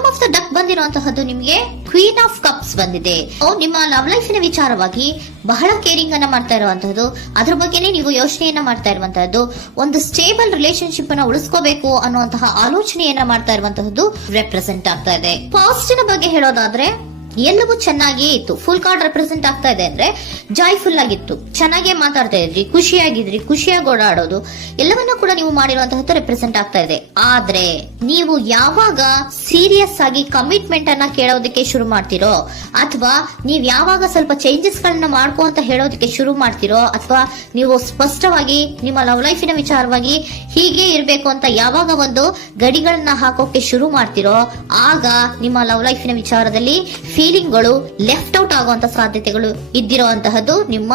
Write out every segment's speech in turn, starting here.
Bottom of the duck ಬಂದಿರುವಂತಹದ್ದು ನಿಮಗೆ queen of cups ಬಂದಿದೆ. ನಿಮ್ಮ ಲವ್ ಲೈಫಿನ ವಿಚಾರವಾಗಿ ಬಹಳ ಕೇರಿಂಗ್ ಅನ್ನ ಮಾಡ್ತಾ ಇರುವಂತಹದ್ದು, ಅದ್ರ ಬಗ್ಗೆನೇ ನೀವು ಯೋಚನೆಯನ್ನ ಮಾಡ್ತಾ ಇರುವಂತಹದ್ದು, ಒಂದು ಸ್ಟೇಬಲ್ ರಿಲೇಶನ್ಶಿಪ್ ಅನ್ನ ಉಳಿಸ್ಕೋಬೇಕು ಅನ್ನುವಂತಹ ಆಲೋಚನೆಯನ್ನ ಮಾಡ್ತಾ ಇರುವಂತಹದ್ದು ರೆಪ್ರೆಸೆಂಟ್ ಆಗ್ತಾ ಇದೆ. ಪಾಸಿಟಿವ್ ಬಗ್ಗೆ ಹೇಳೋದಾದ್ರೆ ಎಲ್ಲವೂ ಚೆನ್ನಾಗಿಯೇ ಇತ್ತು. ಫುಲ್ ಕಾರ್ಡ್ ರೆಪ್ರೆಸೆಂಟ್ ಆಗ್ತಾ ಇದೆ ಅಂದ್ರೆ ಜಾಯ್ಫುಲ್ ಆಗಿತ್ತು, ಚೆನ್ನಾಗೇ ಮಾತಾಡ್ತಾ ಇದ್ರಿ, ಖುಷಿಯಾಗಿದ್ರಿ, ಖುಷಿಯಾಗಿ ಓಡಾಡೋದು ಎಲ್ಲವನ್ನೂ ಕೂಡ ನೀವು ಮಾಡಿರುವಂತಹದ್ದು ರೆಪ್ರೆಸೆಂಟ್ ಆಗ್ತಾ ಇದೆ. ಆದ್ರೆ ನೀವು ಯಾವಾಗ ಸೀರಿಯಸ್ ಆಗಿ ಕಮಿಟ್ಮೆಂಟ್ ಅನ್ನ ಕೇಳೋದಕ್ಕೆ ಶುರು ಮಾಡ್ತಿರೋ, ಅಥವಾ ನೀವ್ ಯಾವಾಗ ಸ್ವಲ್ಪ ಚೇಂಜಸ್ ಗಳನ್ನ ಮಾಡ್ಕೋ ಅಂತ ಹೇಳೋದಕ್ಕೆ ಶುರು ಮಾಡ್ತಿರೋ, ಅಥವಾ ನೀವು ಸ್ಪಷ್ಟವಾಗಿ ನಿಮ್ಮ ಲವ್ ಲೈಫಿನ ವಿಚಾರವಾಗಿ ಹೀಗೆ ಇರ್ಬೇಕು ಅಂತ ಯಾವಾಗ ಒಂದು ಗಡಿಗಳನ್ನ ಹಾಕೋಕೆ ಶುರು ಮಾಡ್ತಿರೋ, ಆಗ ನಿಮ್ಮ ಲವ್ ಲೈಫಿನ ವಿಚಾರದಲ್ಲಿ ಫೀಲಿಂಗ್ಗಳು ಲೆಫ್ಟ್ ಔಟ್ ಆಗುವಂತ ಸಾಧ್ಯತೆಗಳು ಇದ್ದಿರುವಂತಹದ್ದು ನಿಮ್ಮ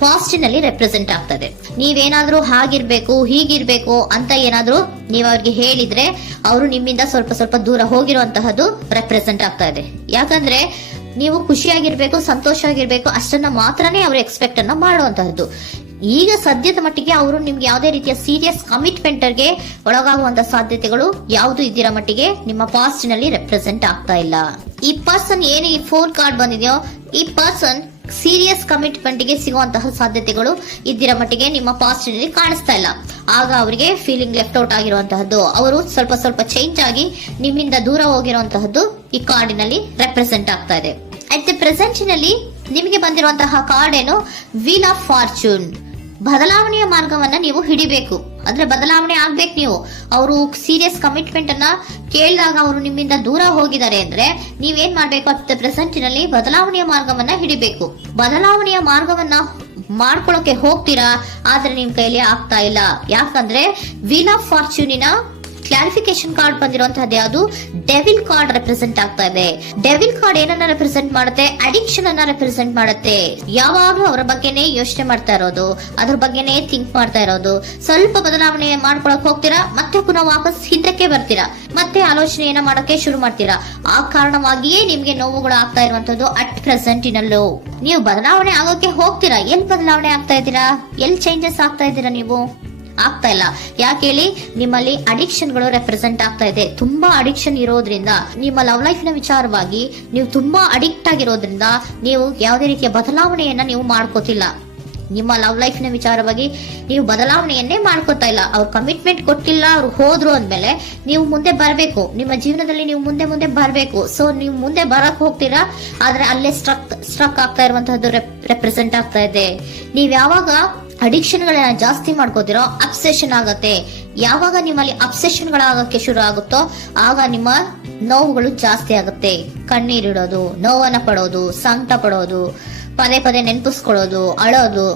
ಪಾಸ್ಟಿನಲ್ಲಿ ರೆಪ್ರೆಸೆಂಟ್ ಆಗ್ತದೆ. ನೀವೇನಾದ್ರೂ ಹಾಗಿರ್ಬೇಕು ಹೀಗಿರ್ಬೇಕು ಅಂತ ಏನಾದ್ರೂ ನೀವು ಅವ್ರಿಗೆ ಹೇಳಿದ್ರೆ ಅವರು ನಿಮ್ಮಿಂದ ಸ್ವಲ್ಪ ಸ್ವಲ್ಪ ದೂರ ಹೋಗಿರುವಂತಹದ್ದು ರೆಪ್ರೆಸೆಂಟ್ ಆಗ್ತಾ ಇದೆ. ಯಾಕಂದ್ರೆ ನೀವು ಖುಷಿಯಾಗಿರ್ಬೇಕು, ಸಂತೋಷ ಆಗಿರ್ಬೇಕು ಅಷ್ಟನ್ನ ಮಾತ್ರನೇ ಅವರು ಎಕ್ಸ್ಪೆಕ್ಟ್ ಅನ್ನ ಮಾಡುವಂತಹದ್ದು. ಈಗ ಸದ್ಯದ ಮಟ್ಟಿಗೆ ಅವರು ನಿಮ್ಗೆ ಯಾವುದೇ ರೀತಿಯ ಸೀರಿಯಸ್ ಕಮಿಟ್ಮೆಂಟ್ ಗೆ ಒಳಗಾಗುವಂತ ಸಾಧ್ಯತೆಗಳು ಯಾವುದು ಇದ್ದಿರೋ ಮಟ್ಟಿಗೆ ನಿಮ್ಮ ಪಾಸ್ಟ್ ನಲ್ಲಿ ರೆಪ್ರೆಸೆಂಟ್ ಆಗ್ತಾ ಇಲ್ಲ. ಈ ಪರ್ಸನ್ ಏನು ಈ 4 ಕಾರ್ಡ್ ಬಂದಿದೆಯೋ, ಈ ಪರ್ಸನ್ ಸೀರಿಯಸ್ ಕಮಿಟ್ಮೆಂಟ್ ಗೆ ಸಿಗುವಂತಹ ಸಾಧ್ಯತೆಗಳು ಇದ್ದಿರೋ ಮಟ್ಟಿಗೆ ನಿಮ್ಮ ಪಾಸ್ಟ್ ನಲ್ಲಿ ಕಾಣಿಸ್ತಾ ಇಲ್ಲ. ಆಗ ಅವರಿಗೆ ಫೀಲಿಂಗ್ ಲೆಫ್ಟ್ ಔಟ್ ಆಗಿರುವಂತಹದ್ದು, ಅವರು ಸ್ವಲ್ಪ ಸ್ವಲ್ಪ ಚೇಂಜ್ ಆಗಿ ನಿಮ್ಮಿಂದ ದೂರ ಹೋಗಿರುವಂತಹದ್ದು ಈ ಕಾರ್ಡಿನಲ್ಲಿ ರೆಪ್ರೆಸೆಂಟ್ ಆಗ್ತಾ ಇದೆ. ಅಟ್ ದ ಪ್ರೆಸೆಂಟ್ ನಲ್ಲಿ ನಿಮಗೆ ಬಂದಿರುವಂತಹ ಕಾರ್ಡ್ ಏನು, ವೀಲ್ ಆಫ್ ಫಾರ್ಚೂನ್. ಬದಲಾವಣೆಯ ಮಾರ್ಗವನ್ನ ನೀವು ಹಿಡಿಬೇಕು, ಅಂದ್ರೆ ಬದಲಾವಣೆ ಆಗ್ಬೇಕು. ನೀವು ಅವರು ಸೀರಿಯಸ್ ಕಮಿಟ್ಮೆಂಟ್ ಅನ್ನ ಕೇಳಿದಾಗ ಅವರು ನಿಮ್ಮಿಂದ ದೂರ ಹೋಗಿದ್ದಾರೆ ಅಂದ್ರೆ ನೀವೇನ್ ಮಾಡ್ಬೇಕು, ಅಟ್ ಪ್ರೆಸೆಂಟ್ ನಲ್ಲಿ ಬದಲಾವಣೆಯ ಮಾರ್ಗವನ್ನ ಹಿಡಿಬೇಕು. ಬದಲಾವಣೆಯ ಮಾರ್ಗವನ್ನ ಮಾಡ್ಕೊಳಕ್ಕೆ ಹೋಗ್ತೀರಾ, ಆದ್ರೆ ನಿಮ್ ಕೈಲಿ ಆಗ್ತಾ ಇಲ್ಲ. ಯಾಕಂದ್ರೆ ವೀಲ್ ಆಫ್ ಫಾರ್ಚೂನಿನ ಕ್ಲಾರಿಫಿಕೇಶನ್ ಕಾರ್ಡ್ ಬಂದಿರುವಂತಹದ್ದು ಯಾವುದು, ಡೆವಿಲ್ ಕಾರ್ಡ್ ರೆಪ್ರೆಸೆಂಟ್ ಆಗ್ತಾ ಇದೆ. ಡೆವಿಲ್ ಕಾರ್ಡ್ ಏನನ್ನ ರೆಪ್ರೆಸೆಂಟ್ ಮಾಡುತ್ತೆ, ಅಡಿಕ್ಷನ್ ಅನ್ನ ರೆಪ್ರೆಸೆಂಟ್ ಮಾಡುತ್ತೆ. ಯಾವಾಗ್ಲೂ ಅವರ ಬಗ್ಗೆನೇ ಯೋಚನೆ ಮಾಡ್ತಾ ಇರೋದು, ಅದ್ರ ಬಗ್ಗೆನೇ ಥಿಂಕ್ ಮಾಡ್ತಾ ಇರೋದು. ಸ್ವಲ್ಪ ಬದಲಾವಣೆ ಮಾಡ್ಕೊಳಕ್ ಹೋಗ್ತೀರಾ, ಮತ್ತೆ ಪುನಃ ವಾಪಸ್ ಹಿಂದಕ್ಕೆ ಬರ್ತೀರಾ, ಮತ್ತೆ ಆಲೋಚನೆಯನ್ನ ಮಾಡಕ್ಕೆ ಶುರು ಮಾಡ್ತೀರಾ. ಆ ಕಾರಣವಾಗಿಯೇ ನಿಮ್ಗೆ ನೋವುಗಳು ಆಗ್ತಾ ಇರುವಂತದ್ದು ಅಟ್ ಪ್ರೆಸೆಂಟ್ ಇನಲ್ಲೂ. ನೀವು ಬದಲಾವಣೆ ಆಗೋಕೆ ಹೋಗ್ತೀರಾ, ಎಲ್ಲಿ ಬದಲಾವಣೆ ಆಗ್ತಾ ಇದ್ದೀರಾ, ಎಲ್ಲಿ ಚೇಂಜಸ್ ಆಗ್ತಾ ಇದ್ದೀರಾ, ನೀವು ಆಗ್ತಾ ಇಲ್ಲ. ಯಾಕೆ ಹೇಳಿ, ನಿಮ್ಮಲ್ಲಿ ಅಡಿಕ್ಷನ್ ಗಳು ರೆಪ್ರೆಸೆಂಟ್ ಆಗ್ತಾ ಇದೆ. ತುಂಬಾ ಅಡಿಕ್ಷನ್ ಇರೋದ್ರಿಂದ, ನಿಮ್ಮ ಲವ್ ಲೈಫ್ ನ ವಿಚಾರವಾಗಿ ನೀವು ತುಂಬಾ ಅಡಿಕ್ಟ್ ಆಗಿರೋದ್ರಿಂದ ನೀವು ಯಾವುದೇ ರೀತಿಯ ಬದಲಾವಣೆಯನ್ನ ನೀವು ಮಾಡ್ಕೋತಿಲ್ಲ. ನಿಮ್ಮ ಲವ್ ಲೈಫ್ ನ ವಿಚಾರವಾಗಿ ನೀವು ಬದಲಾವಣೆಯನ್ನೇ ಮಾಡ್ಕೋತಾ ಇಲ್ಲ. ಅವ್ರು ಕಮಿಟ್ಮೆಂಟ್ ಕೊಟ್ಟಿಲ್ಲ, ಅವ್ರು ಹೋದ್ರು ಅಂದ್ಮೇಲೆ ನೀವು ಮುಂದೆ ಬರಬೇಕು, ನಿಮ್ಮ ಜೀವನದಲ್ಲಿ ನೀವು ಮುಂದೆ ಮುಂದೆ ಬರಬೇಕು. ಸೊ ನೀವು ಮುಂದೆ ಬರಕ್ ಹೋಗ್ತೀರಾ, ಆದ್ರೆ ಅಲ್ಲೇ ಸ್ಟ್ರಕ್ ಆಗ್ತಾ ಇರುವಂತಹದ್ದು ರೆಪ್ರೆಸೆಂಟ್ ಆಗ್ತಾ ಇದೆ. ನೀವ್ ಯಾವಾಗ ಅಡಿಕ್ಷನ್ ಗಳನ್ನ ಜಾಸ್ತಿ ಮಾಡ್ಕೋತಿರೋ ಅಬ್ಸೆಷನ್ ಆಗತ್ತೆ. ಯಾವಾಗ ನಿಮ್ಮಲ್ಲಿ ಅಬ್ಸೆಷನ್ ಗಳಾಗಕ್ಕೆ ಶುರು ಆಗುತ್ತೋ ಆಗ ನಿಮ್ಮ ನೋವುಗಳು ಜಾಸ್ತಿ ಆಗುತ್ತೆ. ಕಣ್ಣೀರಿಡೋದು, ನೋವನ್ನ ಪಡೋದು, ಸಂಕಟ ಪಡೋದು, ಪದೇ ಪದೇ ನೆನಪಿಸ್ಕೊಳ್ಳೋದು, ಅಳೋದು,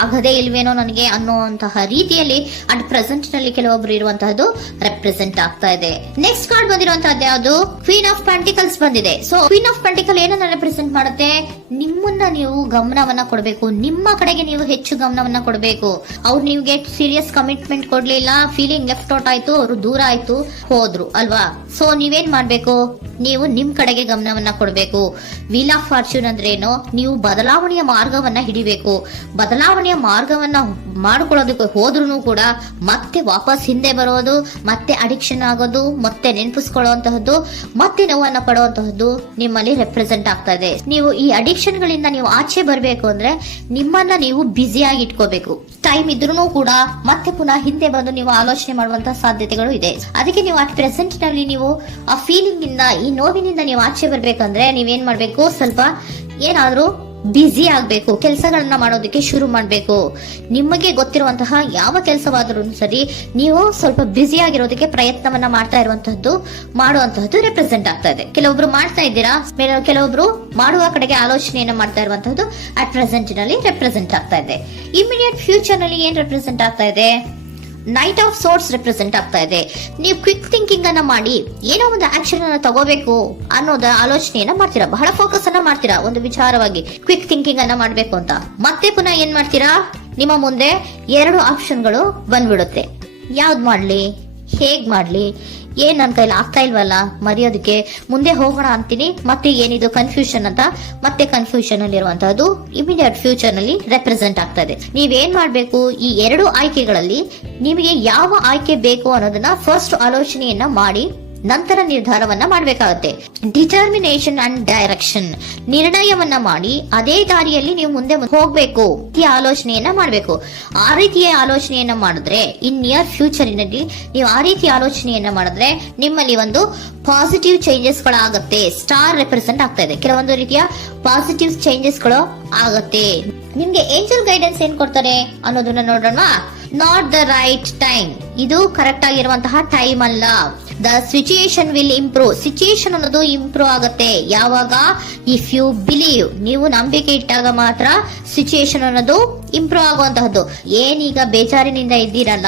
ಆಗದೇ ಇಲ್ವೇನೋ ನನಗೆ ಅನ್ನುವಂತಹ ರೀತಿಯಲ್ಲಿ ಅಟ್ ಪ್ರೆಸೆಂಟ್ ನಲ್ಲಿ ಕೆಲವೊಬ್ರು ಇರುವಂತಹದ್ದು ರೆಪ್ರೆಸೆಂಟ್ ಆಗ್ತಾ ಇದೆ. ನೆಕ್ಸ್ಟ್ ಕಾರ್ಡ್ ಬಂದಿರುವಂತಹದ್ದು ಯಾವುದು, ಕ್ವೀನ್ ಆಫ್ ಪೆಂಟಿಕಲ್ಸ್ ಬಂದಿದೆ. ಸೊ ಕ್ವೀನ್ ಆಫ್ ಪೆಂಟಿಕಲ್ ಏನನ್ನ ರೆಪ್ರೆಸೆಂಟ್ ಮಾಡುತ್ತೆ, ನಿಮ್ಮನ್ನ ನೀವು ಗಮನವನ್ನ ಕೊಡಬೇಕು, ನಿಮ್ಮ ಕಡೆಗೆ ನೀವು ಹೆಚ್ಚು ಗಮನವನ್ನ ಕೊಡಬೇಕು. ಅವ್ರು ನಿಮ್ಗೆ ಸೀರಿಯಸ್ ಕಮಿಟ್ಮೆಂಟ್ ಕೊಡ್ಲಿಲ್ಲ, ಫೀಲಿಂಗ್ ಲೆಫ್ಟ್ ಔಟ್ ಆಯ್ತು, ಅವರು ದೂರ ಆಯ್ತು, ಹೋದ್ರು ಅಲ್ವಾ. ಸೊ ನೀವೇನ್ ಮಾಡ್ಬೇಕು, ನೀವು ನಿಮ್ ಕಡೆಗೆ ಗಮನವನ್ನ ಕೊಡಬೇಕು. ವೀಲ್ ಆಫ್ ಫಾರ್ಚೂನ್ ಅಂದ್ರೆ ಏನು, ನೀವು ಬದಲಾವಣೆಯ ಮಾರ್ಗವನ್ನ ಹಿಡಿಬೇಕು. ಬದಲಾವಣೆಯ ಮಾರ್ಗವನ್ನ ಮಾಡ್ಕೊಳ್ಳೋದಕ್ಕೆ ಹೋದ್ರೂ ಕೂಡ ಮತ್ತೆ ವಾಪಸ್ ಹಿಂದೆ ಬರೋದು, ಮತ್ತೆ ಅಡಿಕ್ಷನ್ ಆಗೋದು, ಮತ್ತೆ ನೆನಪಿಸ್ಕೊಳ್ಳುವಂತಹದ್ದು, ಮತ್ತೆ ನೋವನ್ನ ಪಡುವಂತಹದ್ದು ನಿಮ್ಮಲ್ಲಿ ರೆಪ್ರೆಸೆಂಟ್ ಆಗ್ತಾ ಇದೆ. ನೀವು ಈ ಅಡಿಕ್ಷನ್ ಗಳಿಂದ ನೀವು ಆಚೆ ಬರಬೇಕು ಅಂದ್ರೆ ನಿಮ್ಮನ್ನ ನೀವು ಬ್ಯುಸಿಯಾಗಿ ಇಟ್ಕೋಬೇಕು. ಟೈಮ್ ಇದ್ರೂ ಕೂಡ ಮತ್ತೆ ಪುನಃ ಹಿಂದೆ ಬಂದು ನೀವು ಆಲೋಚನೆ ಮಾಡುವಂತಹ ಸಾಧ್ಯತೆಗಳು ಇದೆ. ಅದಕ್ಕೆ ನೀವು ಅಟ್ ಪ್ರೆಸೆಂಟ್ ನಲ್ಲಿ ನೀವು ಆ ಫೀಲಿಂಗ್ ಇಂದ, ಈ ನೋವಿನಿಂದ ನೀವು ಆಚೆ ಬರ್ಬೇಕಂದ್ರೆ ನೀವೇನ್ ಮಾಡ್ಬೇಕು, ಸ್ವಲ್ಪ ಏನಾದ್ರೂ ಬ್ಯುಸಿ ಆಗ್ಬೇಕು, ಕೆಲಸಗಳನ್ನ ಮಾಡೋದಕ್ಕೆ ಶುರು ಮಾಡ್ಬೇಕು. ನಿಮಗೆ ಗೊತ್ತಿರುವಂತಹ ಯಾವ ಕೆಲಸವಾದರೂ ಸರಿ, ನೀವು ಸ್ವಲ್ಪ ಬ್ಯುಸಿ ಆಗಿರೋದಕ್ಕೆ ಪ್ರಯತ್ನವನ್ನ ಮಾಡ್ತಾ ಇರುವಂತಹದ್ದು, ಮಾಡುವಂತಹದ್ದು ರೆಪ್ರೆಸೆಂಟ್ ಆಗ್ತಾ ಇದೆ. ಕೆಲವೊಬ್ರು ಮಾಡ್ತಾ ಇದ್ದೀರಾ, ಕೆಲವೊಬ್ರು ಮಾಡುವ ಕಡೆಗೆ ಆಲೋಚನೆಯನ್ನ ಮಾಡ್ತಾ ಇರುವಂತಹದ್ದು ಅಟ್ ಪ್ರೆಸೆಂಟ್ ನಲ್ಲಿ ರೆಪ್ರೆಸೆಂಟ್ ಆಗ್ತಾ ಇದೆ. ಇಮಿಡಿಯೇಟ್ ಫ್ಯೂಚರ್ ನಲ್ಲಿ ಏನ್ ರೆಪ್ರೆಸೆಂಟ್ ಆಗ್ತಾ ಇದೆ, ನೈಟ್ ಆಫ್ ಸೋರ್ಟ್ಸ್ ರೆಪ್ರೆಸೆಂಟ್ ಆಗ್ತಾ ಇದೆ. ನೀವು ಕ್ವಿಕ್ ಥಿಂಕಿಂಗ್ ಅನ್ನ ಮಾಡಿ ಏನೋ ಒಂದು ಆಕ್ಷನ್ ಅನ್ನ ತಗೋಬೇಕು ಅನ್ನೋದ ಆಲೋಚನೆಯನ್ನ ಮಾಡ್ತೀರಾ, ಬಹಳ ಫೋಕಸ್ ಅನ್ನ ಮಾಡ್ತೀರಾ ಒಂದು ವಿಚಾರವಾಗಿ, ಕ್ವಿಕ್ ಥಿಂಕಿಂಗ್ ಅನ್ನ ಮಾಡ್ಬೇಕು ಅಂತ. ಮತ್ತೆ ಪುನಃ ಏನ್ ಮಾಡ್ತೀರಾ, ನಿಮ್ಮ ಮುಂದೆ 2 ಆಪ್ಷನ್ಗಳು ಬಂದ್ಬಿಡುತ್ತೆ. ಯಾವ್ದು ಮಾಡ್ಲಿ, ಹೇಗ್ ಮಾಡ್ಲಿ, ಏನ್ ನನ್ ಕೈಲಿ ಆಗ್ತಾ ಇಲ್ವಲ್ಲ ಮರೆಯೋದಕ್ಕೆ, ಮುಂದೆ ಹೋಗೋಣ ಅಂತೀನಿ, ಮತ್ತೆ ಏನಿದು ಕನ್ಫ್ಯೂಷನ್ ಅಂತ, ಮತ್ತೆ ಕನ್ಫ್ಯೂಷನ್ ಅಲ್ಲಿ ಇರುವಂತಹದ್ದು ಇಮಿಡಿಯೇಟ್ ಫ್ಯೂಚರ್ ನಲ್ಲಿ ರೆಪ್ರೆಸೆಂಟ್ ಆಗ್ತಾ ಇದೆ. ನೀವೇನ್ ಮಾಡ್ಬೇಕು, ಈ 2 ಆಯ್ಕೆಗಳಲ್ಲಿ ನಿಮಗೆ ಯಾವ ಆಯ್ಕೆ ಬೇಕು ಅನ್ನೋದನ್ನ ಫಸ್ಟ್ ಆಲೋಚನೆಯನ್ನ ಮಾಡಿ ನಂತರ ನಿರ್ಧಾರವನ್ನ ಮಾಡಬೇಕಾಗುತ್ತೆ. ಡಿಟರ್ಮಿನೇಷನ್ ಅಂಡ್ ಡೈರೆಕ್ಷನ್, ನಿರ್ಣಯವನ್ನ ಮಾಡಿ ಅದೇ ದಾರಿಯಲ್ಲಿ ನೀವು ಮುಂದೆ ಹೋಗ್ಬೇಕು ಈ ಆಲೋಚನೆಯನ್ನ ಮಾಡಬೇಕು. ಆ ರೀತಿಯ ಆಲೋಚನೆಯನ್ನ ಮಾಡಿದ್ರೆ ಇನ್ ನಿಯರ್ ಫ್ಯೂಚರಿನಲ್ಲಿ ನೀವು ಆ ರೀತಿಯ ಆಲೋಚನೆಯನ್ನ ಮಾಡಿದ್ರೆ ನಿಮ್ಮಲ್ಲಿ ಒಂದು ಪಾಸಿಟಿವ್ ಚೇಂಜಸ್ ಗಳಾಗತ್ತೆ. ಸ್ಟಾರ್ ರೆಪ್ರೆಸೆಂಟ್ ಆಗ್ತಾ ಇದೆ, ಕೆಲವೊಂದು ರೀತಿಯ ಪಾಸಿಟಿವ್ ಚೇಂಜಸ್ ಗಳು ಆಗತ್ತೆ. ನಿಮ್ಗೆ ಏಂಜಲ್ ಗೈಡೆನ್ಸ್ ಏನ್ ಕೊಡ್ತಾರೆ ಅನ್ನೋದನ್ನ ನೋಡೋಣ. ನಾಟ್ ದ ರೈಟ್ ಟೈಮ್, ಇದು ಕರೆಕ್ಟ್ ಆಗಿರುವಂತಹ ಟೈಮ್ ಅಲ್ಲ. The situation will improve, situation ಅನ್ನೋದು ಇಂಪ್ರೂವ್ ಆಗುತ್ತೆ ಯಾವಾಗ, ಇಫ್ ಯು ಬಿಲೀವ್, ನೀವು ನಂಬಿಕೆ ಇಟ್ಟಾಗ ಮಾತ್ರ ಸಿಚುಯೇಷನ್ ಅನ್ನೋದು ಇಂಪ್ರೂವ್ ಆಗುವಂತಹದ್ದು. ಏನೀಗ ಬೇಜಾರಿನಿಂದ ಇದ್ದೀರಲ್ಲ,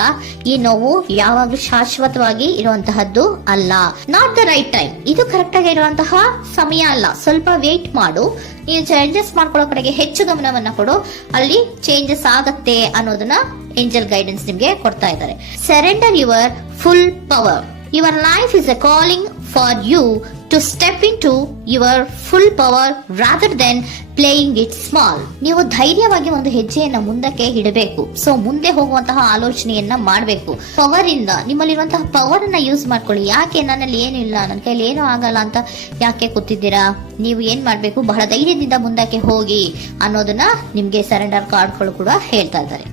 ಈ ನೋವು ಯಾವಾಗ್ಲೂ ಶಾಶ್ವತವಾಗಿ ಇರುವಂತಹದ್ದು ಅಲ್ಲ. ನಾಟ್ ದ ರೈಟ್ ಟೈಮ್, ಇದು ಕರೆಕ್ಟ್ ಆಗಿರುವಂತಹ ಸಮಯ ಅಲ್ಲ. ಸ್ವಲ್ಪ ವೇಟ್ ಮಾಡು, ನೀನು ಚೇಂಜಸ್ ಮಾಡ್ಕೊಳ್ಳೋ ಕಡೆಗೆ ಹೆಚ್ಚು ಗಮನವನ್ನ ಕೊಡು, ಅಲ್ಲಿ ಚೇಂಜಸ್ ಆಗತ್ತೆ ಅನ್ನೋದನ್ನ ಏಂಜಲ್ ಗೈಡೆನ್ಸ್ ನಿಮ್ಗೆ ಕೊಡ್ತಾ ಇದ್ದಾರೆ. Surrender your full power. Your life is a calling for you to step into your full power rather than playing it small. ನೀವು ಧೈರ್ಯವಾಗಿ ಒಂದು ಹೆಜ್ಜೆಯನ್ನ ಮುಂದಕ್ಕೆ ಇಡಬೇಕು. ಸೊ ಮುಂದೆ ಹೋಗುವಂತಹ ಆಲೋಚನೆಯನ್ನ ಮಾಡಬೇಕು. ಪವರ್ ಇಂದ, ನಿಮ್ಮಲ್ಲಿರುವಂತಹ ಪವರ್ ಅನ್ನ ಯೂಸ್ ಮಾಡ್ಕೊಳ್ಳಿ. ಯಾಕೆ ನನ್ನಲ್ಲಿ ಏನಿಲ್ಲ, ನನ್ನ ಕೈಲಿ ಏನೂ ಆಗಲ್ಲ ಅಂತ ಯಾಕೆ ಕೂತಿದ್ದೀರಾ? ನೀವು ಏನ್ ಮಾಡ್ಬೇಕು, ಬಹಳ ಧೈರ್ಯದಿಂದ ಮುಂದಕ್ಕೆ ಹೋಗಿ ಅನ್ನೋದನ್ನ ನಿಮ್ಗೆ ಸರೆಂಡರ್ ಕಾರ್ಡ್ಗಳು ಕೂಡ ಹೇಳ್ತಾ ಇದ್ದಾರೆ.